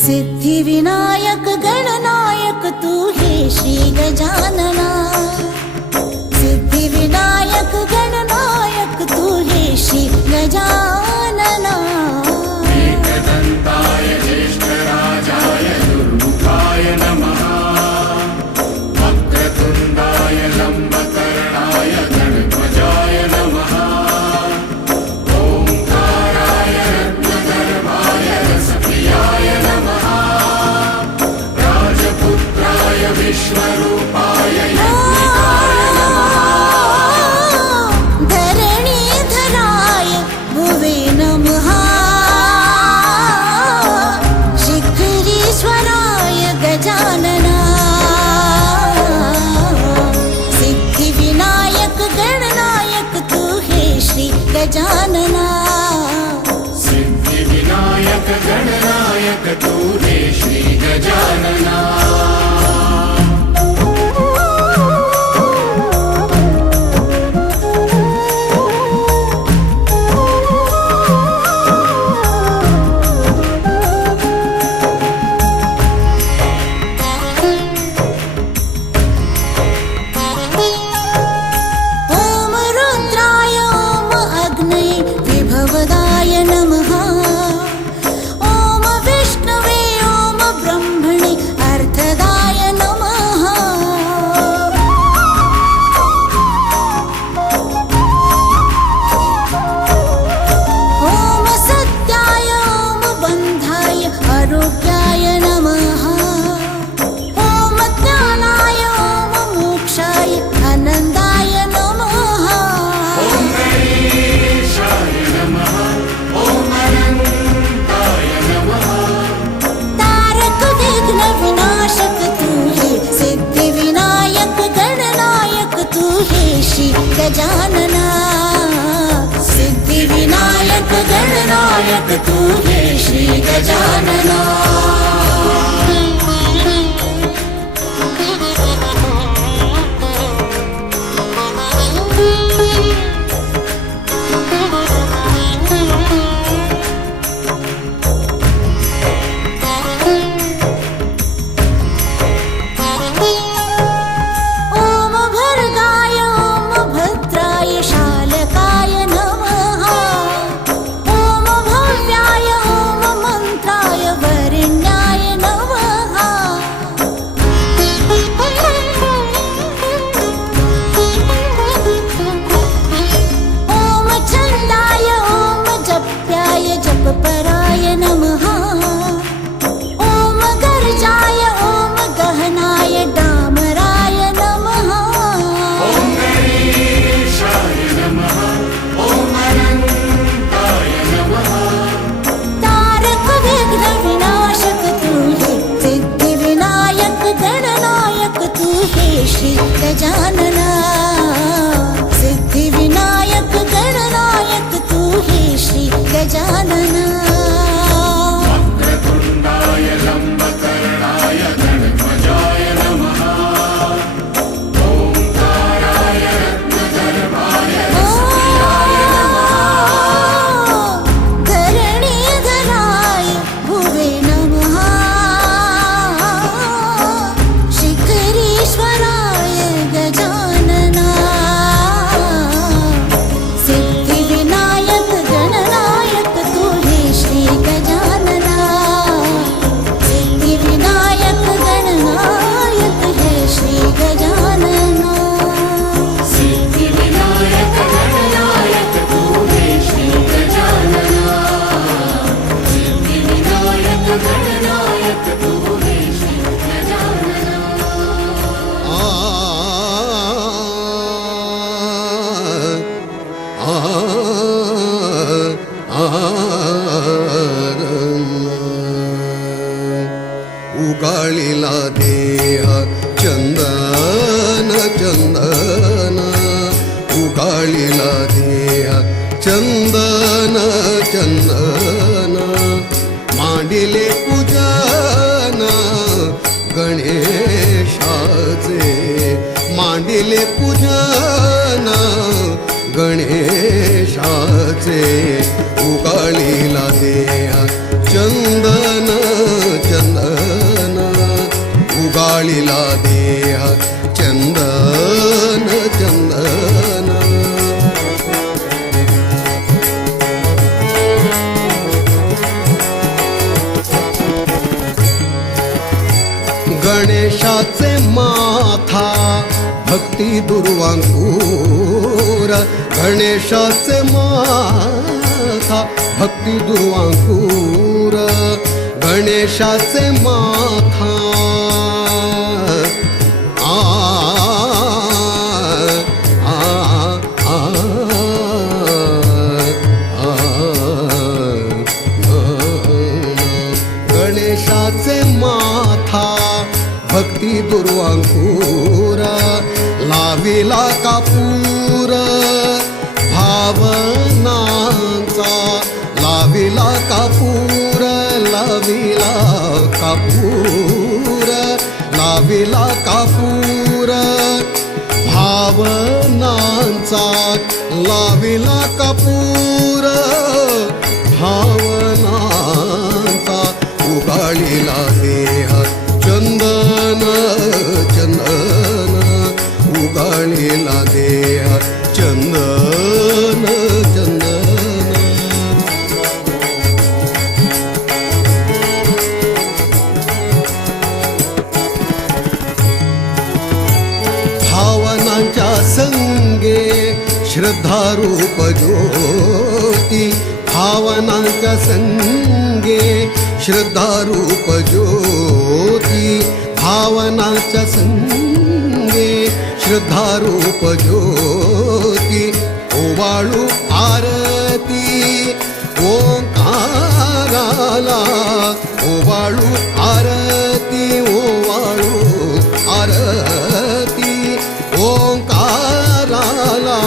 सिद्धिविनायक गणनायक तू हे श्री गजानना। सिद्धिविनायक गणनायक तू हे श्री गजानना। एकदन्ताय ज्येष्ठराजाय दुर्मुखाय नमः। वक्रतुण्डाय लम्बकर्णाय गणध्वजाय नमः। ओंकाराय रत्नगर्भाय रसप्रियाय नमः। राजपुत्राय विश्वरूपाय यज्ञिकाय नमः। धरणीधराय भुवे नमः। शिखरीश्वराय गजानना। सिद्धिविनायक गणनायक तू हे श्री गजानना। सिद्धिविनायक गणनायक तू हे श्री गजानना। ॐ रुद्राय ॐ अग्नये विभवदाय नमः। ॐ विष्णवे ॐ ब्रह्मणे अर्थदाय नमः। ॐ सत्याय ॐ बन्धाय आरोग्याय नमः। ॐ ज्ञानाय ॐ मोक्षाय आनन्दाय नमः। ॐ गणेशाय नमः। ॐ अनन्ताय नमः। तारक विघ्न विनाशक तू हे सिद्धिविनायक गणनायक तू हे श्री गजानना। सिद्धिविनायक गणनायक तू हे श्री गजानना। ॐ भर्गाय ॐ भद्राय शालकाय नमः। ॐ भव्याय ॐ मन्त्राय वरिण्याय उगाळिला देह चंदन चंदन उगाळिला देह चंदन चंदन मांडिले पूजन गणेशाचे मांडिले पूजन गणेशाचे उगाळिला देह चंदन चंदन उगाळिला देह चंदन चंदन गणेशाचे माथा भक्ती दुर्वांकूर गणेशाचे माथा भक्ती दुर्वांकूर गणेशाचे माथा गणेशाचे माथा भक्ती दुर्वांकूर लाविला कापूर भावनांचा लाविला कापूर लाविला कापूर लाविला कापूर भावनांचा लाविला कापूर भावनांचा उगाळिला देह चंदन चंदन उगाळिला देह चंदन चंदन भावनांच्या संगे श्रद्धारूप ज्योती भावनांच्या संगे श्रद्धारूप ज्योती भावनाच्या संगे श्रद्धारूप ज्योती ओवाळू आरती ओंकाराला ओवाळू आरती ओवाळू आरती ओंकाराला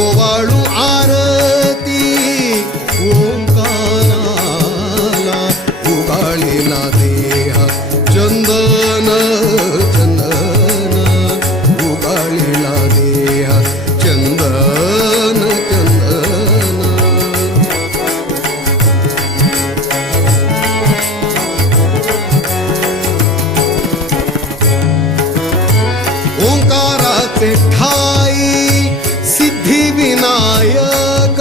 ओवाळू आरती ओंकाराला उगाळिला देह चंदन चंदन उगाळिला देह चंदन चंदन ओंकाराचे ठाई सिद्धिविनायक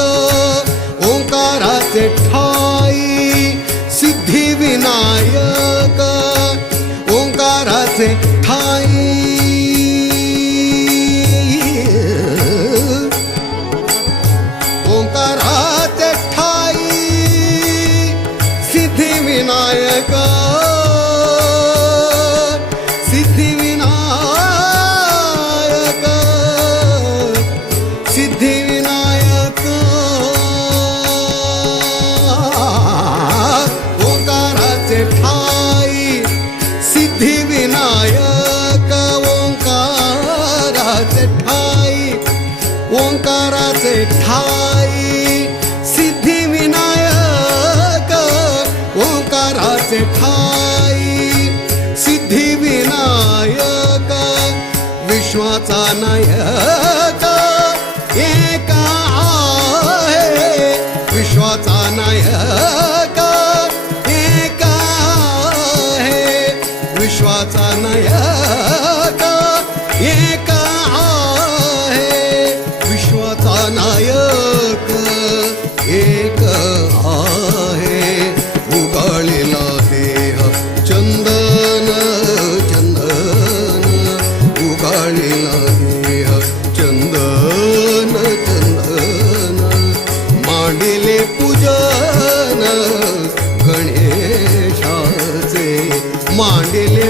ओंकाराचे ठाई सिद्धिविनायक ओंकाराचे ठाई ओंकाराचे ठाई सिद्धिविनायक सिद्धिविनायक सिद्धिविनायक ओंकाराचे ठाई सिद्धिविनायक ओंकाराचे ठाई ओंकाराचे ठाई सिद्धिविनायक ओंकाराचे ठाई सिद्धिविनायक विश्वाचा नायक एक आहे विश्वाचा नायक एक आहे विश्वाचा नायक एक आहे विश्वाचा नायक एक आहे उगाळिला देह चंदन चंदन उगाळिला देह चंदन चंदन मांडिले पूजन गणेशाचे मांडिले